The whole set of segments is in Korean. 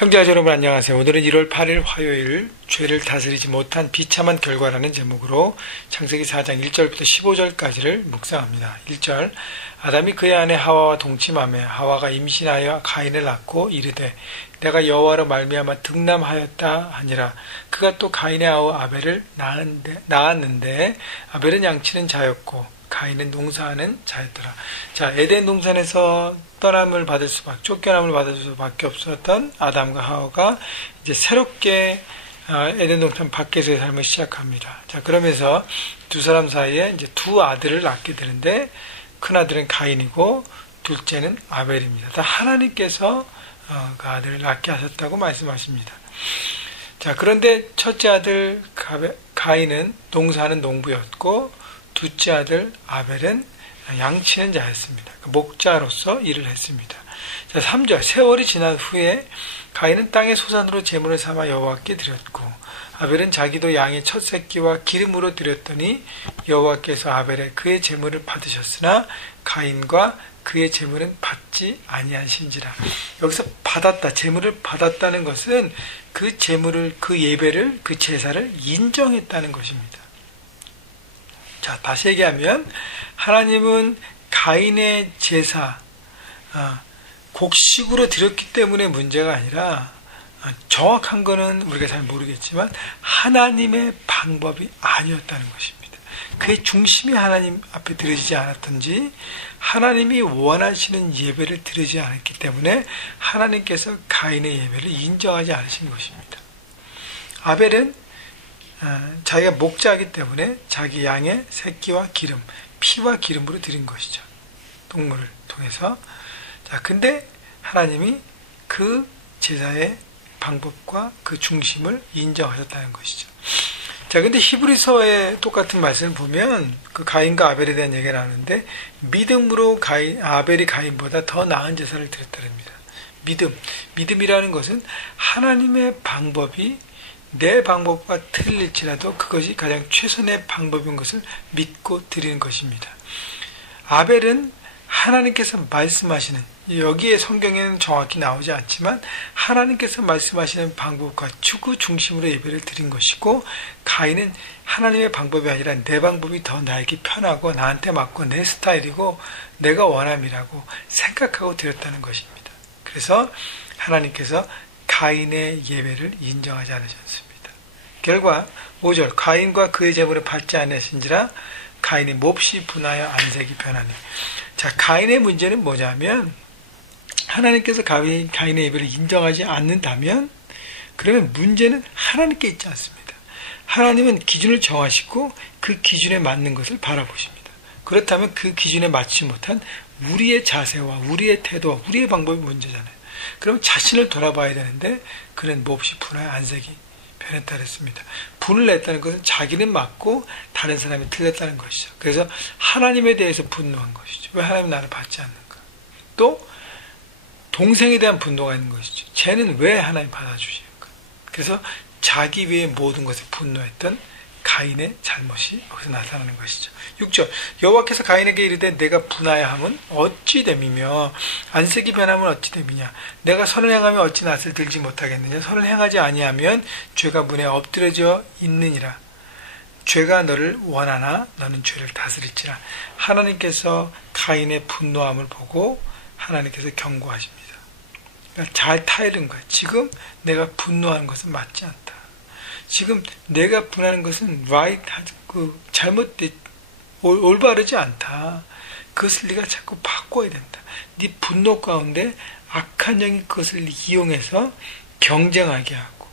형제자 여러분 안녕하세요. 오늘은 1월 8일 화요일 죄를 다스리지 못한 비참한 결과라는 제목으로 창세기 4장 1절부터 15절까지를 묵상합니다. 1절 아담이 그의 아내 하와와 동침하며 하와가 임신하여 가인을 낳고 이르되 내가 여호와로 말미암아 득남하였다 하니라. 그가 또 가인의 아우 아벨을 낳았는데 아벨은 양치는 자였고 가인은 농사하는 자였더라. 자, 에덴 동산에서 쫓겨남을 받을 수밖에 없었던 아담과 하와가 이제 새롭게 에덴 동산 밖에서의 삶을 시작합니다. 자, 그러면서 두 사람 사이에 이제 두 아들을 낳게 되는데 큰 아들은 가인이고 둘째는 아벨입니다. 다 하나님께서 그 아들을 낳게 하셨다고 말씀하십니다. 자, 그런데 첫째 아들 가인은 농사하는 농부였고 둘째 아들 아벨은 양치는 자였습니다. 목자로서 일을 했습니다. 자, 3절 세월이 지난 후에 가인은 땅의 소산으로 제물을 삼아 여호와께 드렸고 아벨은 자기도 양의 첫 새끼와 기름으로 드렸더니 여호와께서 아벨의 그의 제물을 받으셨으나 가인과 그의 제물은 받지 아니하신지라. 여기서 받았다, 제물을 받았다는 것은 그 제물을, 그 예배를, 그 제사를 인정했다는 것입니다. 자, 다시 얘기하면 하나님은 가인의 제사 곡식으로 드렸기 때문에 문제가 아니라 정확한 거는 우리가 잘 모르겠지만 하나님의 방법이 아니었다는 것입니다. 그의 중심이 하나님 앞에 드려지지 않았던지 하나님이 원하시는 예배를 드리지 않았기 때문에 하나님께서 가인의 예배를 인정하지 않으신 것입니다. 아벨은 자기가 목자이기 때문에 자기 양의 새끼와 기름, 피와 기름으로 드린 것이죠. 동물을 통해서. 자, 근데 하나님이 그 제사의 방법과 그 중심을 인정하셨다는 것이죠. 자, 근데 히브리서의 똑같은 말씀을 보면 그 가인과 아벨에 대한 얘기가 나오는데 믿음으로 아벨이 가인보다 더 나은 제사를 드렸다랍니다. 믿음이라는 것은 하나님의 방법이 내 방법과 틀릴지라도 그것이 가장 최선의 방법인 것을 믿고 드리는 것입니다. 아벨은 하나님께서 말씀하시는, 여기에 성경에는 정확히 나오지 않지만 하나님께서 말씀하시는 방법과 추구 중심으로 예배를 드린 것이고 가인은 하나님의 방법이 아니라 내 방법이 더 나에게 편하고 나한테 맞고 내 스타일이고 내가 원함이라고 생각하고 드렸다는 것입니다. 그래서 하나님께서 가인의 예배를 인정하지 않으셨습니다. 결과 5절 가인과 그의 제물을 받지 않으신지라 가인이 몹시 분하여 안색이 변하니. 자, 가인의 문제는 뭐냐면 하나님께서 가인의 예배를 인정하지 않는다면 그러면 문제는 하나님께 있지 않습니다. 하나님은 기준을 정하시고 그 기준에 맞는 것을 바라보십니다. 그렇다면 그 기준에 맞지 못한 우리의 자세와 우리의 태도와 우리의 방법이 문제잖아요. 그럼 자신을 돌아봐야 되는데 그는 몹시 분하여 안색이 변했다 그랬습니다. 분을 냈다는 것은 자기는 맞고 다른 사람이 틀렸다는 것이죠. 그래서 하나님에 대해서 분노한 것이죠. 왜 하나님이 나를 받지 않는가? 또 동생에 대한 분노가 있는 것이죠. 쟤는 왜 하나님 받아주시는가? 그래서 자기 위에 모든 것에 분노했던 가인의 잘못이 여기서 나타나는 것이죠. 6절 여호와께서 가인에게 이르되 내가 분하여함은 어찌 됨이며 안색이 변함은 어찌 됨이냐. 내가 선을 행하면 어찌 낯을 들지 못하겠느냐. 선을 행하지 아니하면 죄가 문에 엎드려져 있느니라. 죄가 너를 원하나 너는 죄를 다스릴지라. 하나님께서 가인의 분노함을 보고 하나님께서 경고하십니다. 그러니까 잘 타이른 거야. 지금 내가 분노하는 것은 맞지 않다. 지금 내가 분하는 것은 잘못된, 올바르지 않다. 그것을 네가 자꾸 바꿔야 된다. 네 분노 가운데 악한 영이 그것을 이용해서 경쟁하게 하고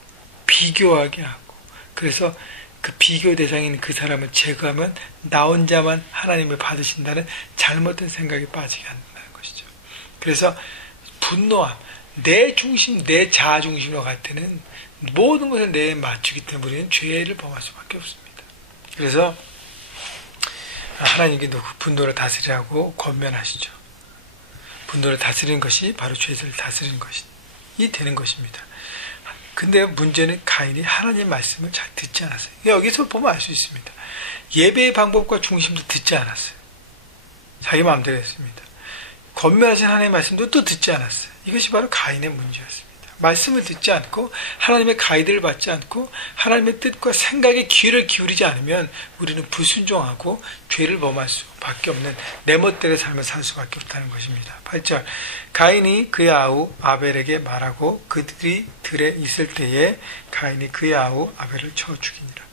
비교하게 하고 그래서 그 비교 대상인 그 사람을 제거하면 나 혼자만 하나님을 받으신다는 잘못된 생각에 빠지게 한다는 것이죠. 그래서 분노함, 내 중심, 내 자아 중심으로 갈 때는 모든 것을 내에 맞추기 때문에 우리는 죄를 범할 수밖에 없습니다. 그래서 하나님께 분노를 다스리라고 권면하시죠. 분노를 다스리는 것이 바로 죄를 다스리는 것이 되는 것입니다. 근데 문제는 가인이 하나님의 말씀을 잘 듣지 않았어요. 여기서 보면 알 수 있습니다. 예배의 방법과 중심도 듣지 않았어요. 자기 마음대로 했습니다. 권면하신 하나님의 말씀도 또 듣지 않았어요. 이것이 바로 가인의 문제였습니다. 말씀을 듣지 않고 하나님의 가이드를 받지 않고 하나님의 뜻과 생각에 귀를 기울이지 않으면 우리는 불순종하고 죄를 범할 수밖에 없는 내 멋대로의 삶을 살 수밖에 없다는 것입니다. 8절 가인이 그의 아우 아벨에게 말하고 그들이 들에 있을 때에 가인이 그의 아우 아벨을 쳐 죽이니라.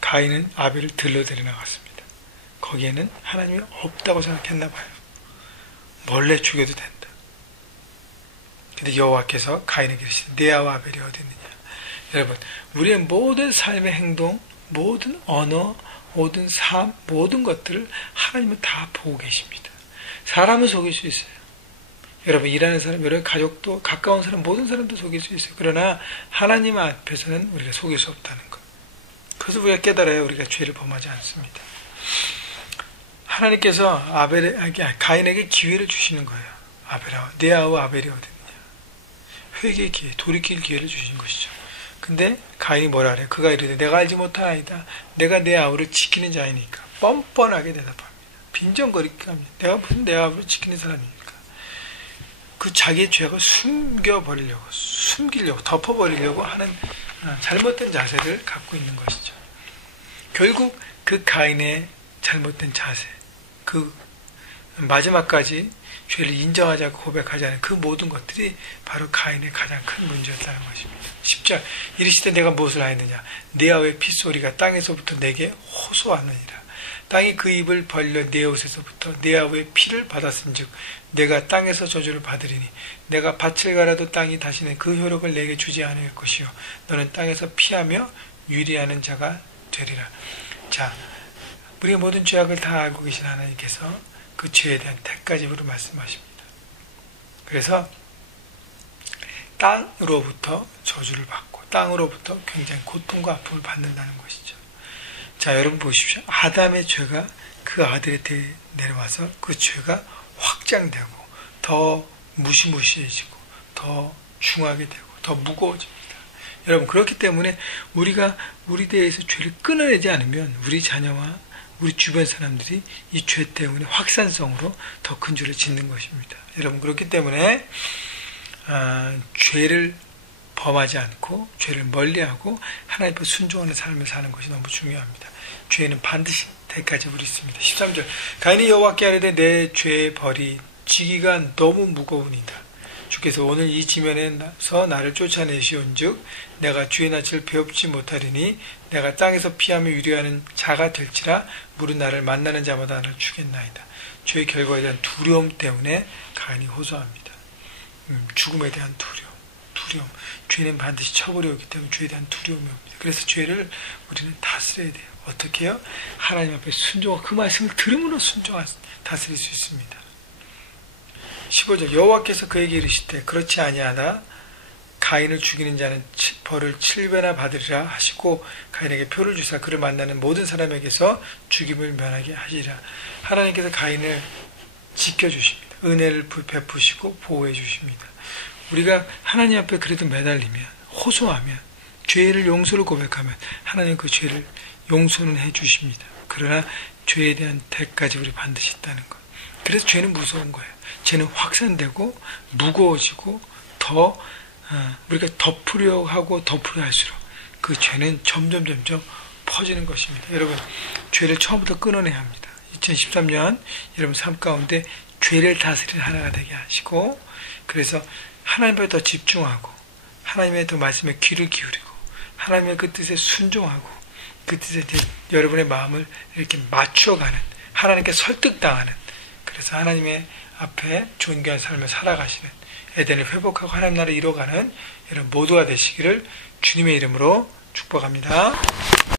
가인은 아벨을 들러 데려나갔습니다. 거기에는 하나님이 없다고 생각했나 봐요. 몰래 죽여도 된다. 근데 여호와께서 가인에게 이르시되 내 아우 아벨이 어디 있느냐. 여러분, 우리의 모든 삶의 행동, 모든 언어, 모든 삶, 모든 것들을 하나님은 다 보고 계십니다. 사람은 속일 수 있어요. 여러분, 일하는 사람, 여러분 가족도, 가까운 사람, 모든 사람도 속일 수 있어요. 그러나 하나님 앞에서는 우리가 속일 수 없다는 것. 그래서 우리가 깨달아야 우리가 죄를 범하지 않습니다. 하나님께서 가인에게 기회를 주시는 거예요. 아벨아, 내 아우 아벨이 어디 있느냐. 회개의 기회, 돌이킬 기회를 주신 것이죠. 근데 가인이 뭐라 그래요? 그가 이르되 내가 알지 못하나이다. 내가 내 아우를 지키는 자이니까. 뻔뻔하게 대답합니다. 빈정거리게 합니다. 내가 무슨 내 아우를 지키는 사람입니까? 그 자기의 죄악을 숨기려고, 덮어버리려고 하는 잘못된 자세를 갖고 있는 것이죠. 결국 그 가인의 잘못된 자세, 그 마지막까지 죄를 인정하지 않고 고백하지 않은 그 모든 것들이 바로 가인의 가장 큰 문제였다는 것입니다. 10절 이르시되 내가 무엇을 하였느냐. 내 아우의 핏소리가 땅에서부터 내게 호소하느니라. 땅이 그 입을 벌려 내 옷에서부터 내 아우의 피를 받았은즉 내가 땅에서 저주를 받으리니 내가 밭을 갈아도 땅이 다시는 그 효력을 내게 주지 않을 것이요 너는 땅에서 피하며 유리하는 자가 되리라. 자, 우리의 모든 죄악을 다 알고 계신 하나님께서 그 죄에 대한 대가집으로 말씀하십니다. 그래서 땅으로부터 저주를 받고 땅으로부터 굉장히 고통과 아픔을 받는다는 것이죠. 자, 여러분 보십시오. 아담의 죄가 그 아들한테 내려와서 그 죄가 확장되고 더 무시무시해지고 더 중하게 되고 더 무거워집니다. 여러분, 그렇기 때문에 우리가 우리 대해서 죄를 끊어내지 않으면 우리 자녀와 우리 주변 사람들이 이 죄 때문에 확산성으로 더 큰 죄를 짓는 것입니다. 여러분, 그렇기 때문에 죄를 범하지 않고 죄를 멀리하고 하나님 앞에 순종하는 삶을 사는 것이 너무 중요합니다. 죄는 반드시 대가집으로 있습니다. 13절 가인이 여호와께 아뢰되 내 죄의 벌이 지기가 너무 무거우니이다. 주께서 오늘 이 지면에서 나를 쫓아내시온즉 내가 주의 낯을 배웁지 못하리니 내가 땅에서 피하며 유리하는 자가 될지라 물은 나를 만나는 자마다 나를 주겠나이다. 죄의 결과에 대한 두려움 때문에 가인이 호소합니다. 죽음에 대한 두려움. 죄는 반드시 처벌이 오기 때문에 죄에 대한 두려움이 옵니다. 그래서 죄를 우리는 다스려야 돼요. 어떻게 해요? 하나님 앞에 순종하고 그 말씀을 들음으로 다스릴 수 있습니다. 15절 여호와께서 그에게 이르시되 그렇지 아니하다. 가인을 죽이는 자는 벌을 7배나 받으리라 하시고 가인에게 표를 주사 그를 만나는 모든 사람에게서 죽임을 면하게 하시리라. 하나님께서 가인을 지켜주십니다. 은혜를 베푸시고 보호해 주십니다. 우리가 하나님 앞에 그래도 매달리면 호소하면 죄를 용서를 고백하면 하나님 그 죄를 용서는 해 주십니다. 그러나 죄에 대한 대가지 우리 반드시 있다는 것. 그래서 죄는 무서운 거예요. 죄는 확산되고 무거워지고 더 우리가 덮으려 하고 덮으려 할수록 그 죄는 점점 퍼지는 것입니다. 여러분, 죄를 처음부터 끊어내야 합니다. 2013년 여러분 삶 가운데 죄를 다스리는 하나가 되게 하시고 그래서 하나님께 더 집중하고 하나님의 더 말씀에 귀를 기울이고 하나님의 그 뜻에 순종하고 그 뜻에 여러분의 마음을 이렇게 맞추어가는 하나님께 설득당하는 그래서 하나님의 앞에 존귀한 삶을 살아가시는 에덴을 회복하고 하나님 나라를 이뤄가는 여러분 모두가 되시기를 주님의 이름으로 축복합니다.